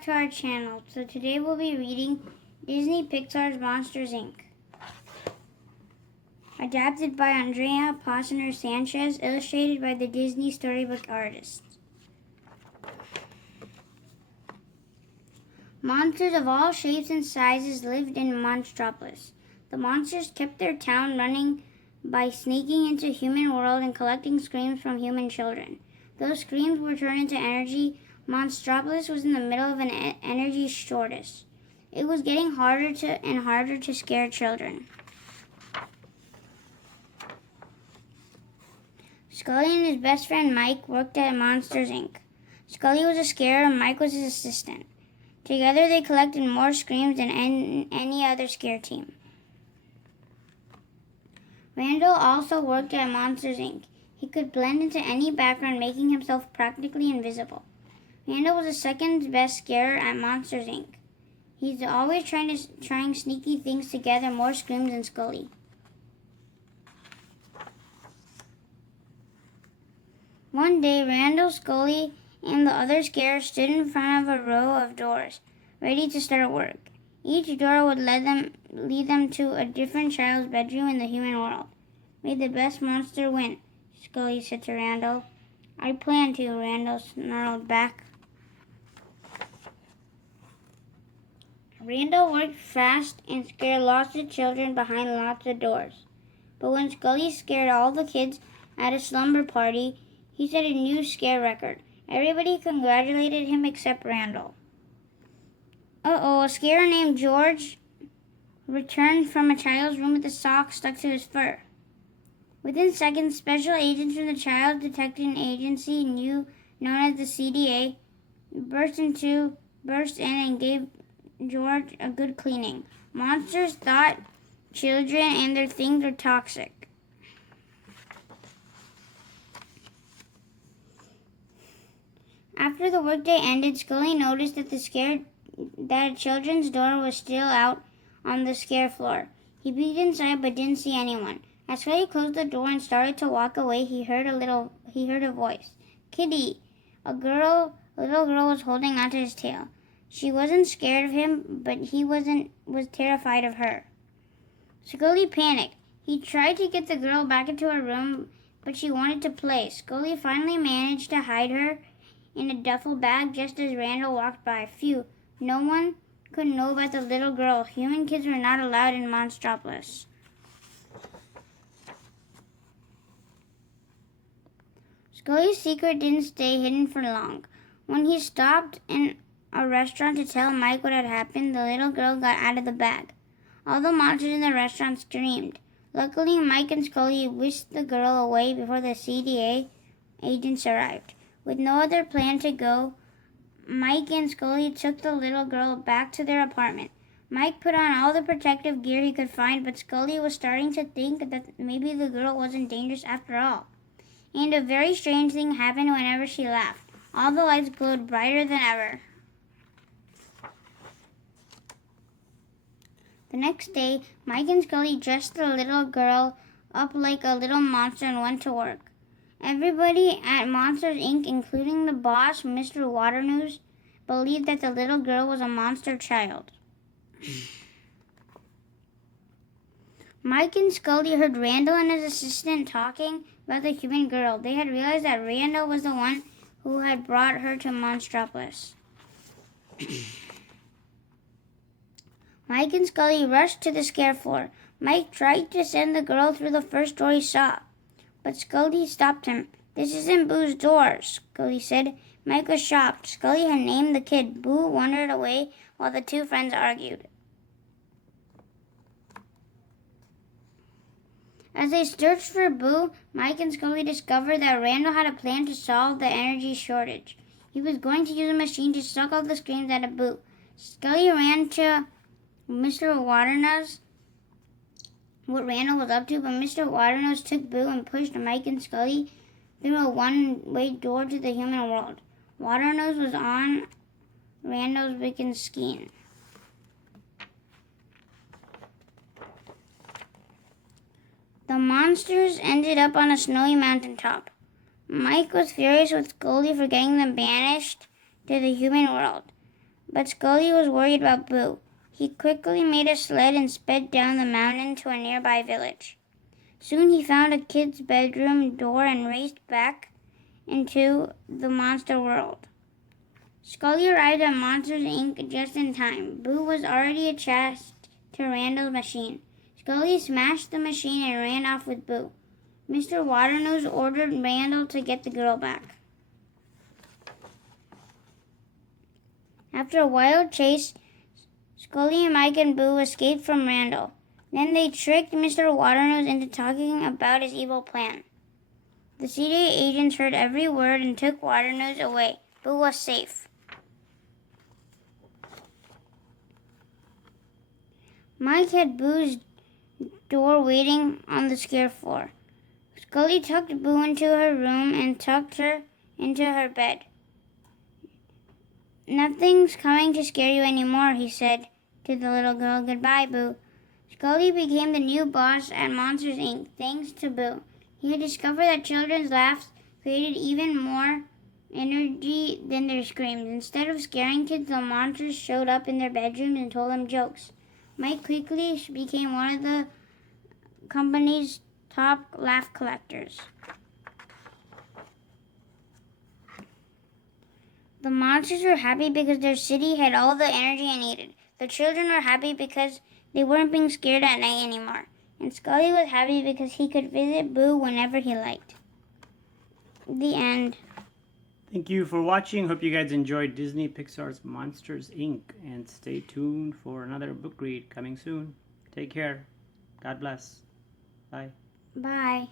back to our channel. So today we'll be reading Disney Pixar's Monsters, Inc. Adapted by Andrea, Posner-Sanchez, illustrated by the Disney Storybook artists. Monsters of all shapes and sizes lived in Monstropolis. The monsters kept their town running by sneaking into human world and collecting screams from human children. Those screams were turned into energy. Monstropolis was in the middle of an energy shortage. It was getting harder to scare children. Scully and his best friend Mike worked at Monsters, Inc. Scully was a scarer and Mike was his assistant. Together they collected more screams than any other scare team. Randall also worked at Monsters, Inc. He could blend into any background, making himself practically invisible. Randall was the second best scarer at Monsters, Inc. He's always trying sneaky things to gather more screams than Scully. One day, Randall, Scully, and the other scarers stood in front of a row of doors, ready to start work. Each door would lead them to a different child's bedroom in the human world. May the best monster win, Scully said to Randall. I plan to, Randall snarled back. Randall worked fast and scared lots of children behind lots of doors. But when Scully scared all the kids at a slumber party, he set a new scare record. Everybody congratulated him except Randall. A scarer named George returned from a child's room with a sock stuck to his fur. Within seconds, special agents from the Child Detection Agency, known as the CDA, burst in and gave George a good cleaning. Monsters thought children and their things were toxic. After the workday ended, Scully noticed that a children's door was still out on the scare floor. He peeked inside but didn't see anyone. As Scully closed the door and started to walk away, he heard a voice. Kitty! A little girl was holding onto his tail. She wasn't scared of him, but he was terrified of her. Scully panicked. He tried to get the girl back into her room, but she wanted to play. Scully finally managed to hide her in a duffel bag just as Randall walked by. Phew, no one could know about the little girl. Human kids were not allowed in Monstropolis. Scully's secret didn't stay hidden for long. When he stopped in a restaurant to tell Mike what had happened, the little girl got out of the bag. All the monsters in the restaurant screamed. Luckily, Mike and Scully whisked the girl away before the CDA agents arrived. With no other plan to go, Mike and Scully took the little girl back to their apartment. Mike put on all the protective gear he could find, but Scully was starting to think that maybe the girl wasn't dangerous after all. And a very strange thing happened whenever she laughed. All the lights glowed brighter than ever. The next day, Mike and Scully dressed the little girl up like a little monster and went to work. Everybody at Monsters, Inc., including the boss, Mr. Waternose, believed that the little girl was a monster child. Mike and Scully heard Randall and his assistant talking about the human girl. They had realized that Randall was the one who had brought her to Monstropolis. Mike and Scully rushed to the scare floor. Mike tried to send the girl through the first door he saw, but Scully stopped him. This isn't Boo's door, Scully said. Mike was shocked. Scully had named the kid. Boo wandered away while the two friends argued. As they searched for Boo, Mike and Scully discovered that Randall had a plan to solve the energy shortage. He was going to use a machine to suck all the screams out of Boo. Scully ran to Mr. Waternose what Randall was up to, but Mr. Waternose took Boo and pushed Mike and Scully through a one-way door to the human world. Waternose was on Randall's wicked scheme. The monsters ended up on a snowy mountaintop. Mike was furious with Scully for getting them banished to the human world. but Scully was worried about Boo. He quickly made a sled and sped down the mountain to a nearby village. Soon he found a kid's bedroom door and raced back into the monster world. Scully arrived at Monsters, Inc. just in time. Boo was already attached to Randall's machine. Scully smashed the machine and ran off with Boo. Mr. Waternose ordered Randall to get the girl back. After a wild chase, Scully, Mike, and Boo escaped from Randall. Then they tricked Mr. Waternose into talking about his evil plan. The CIA agents heard every word and took Waternose away. Boo was safe. Mike had Boo's door waiting on the scare floor. Scully tucked Boo into her room and tucked her into her bed. "Nothing's coming to scare you anymore," he said to the little girl. "Goodbye, Boo." Scully became the new boss at Monsters, Inc., thanks to Boo. He had discovered that children's laughs created even more energy than their screams. Instead of scaring kids, the monsters showed up in their bedrooms and told them jokes. Mike quickly became one of the company's top laugh collectors. The monsters were happy because their city had all the energy it needed. The children were happy because they weren't being scared at night anymore. And Scully was happy because he could visit Boo whenever he liked. The end. Thank you for watching. Hope you guys enjoyed Disney Pixar's Monsters, Inc. And stay tuned for another book read coming soon. Take care. God bless. Bye. Bye.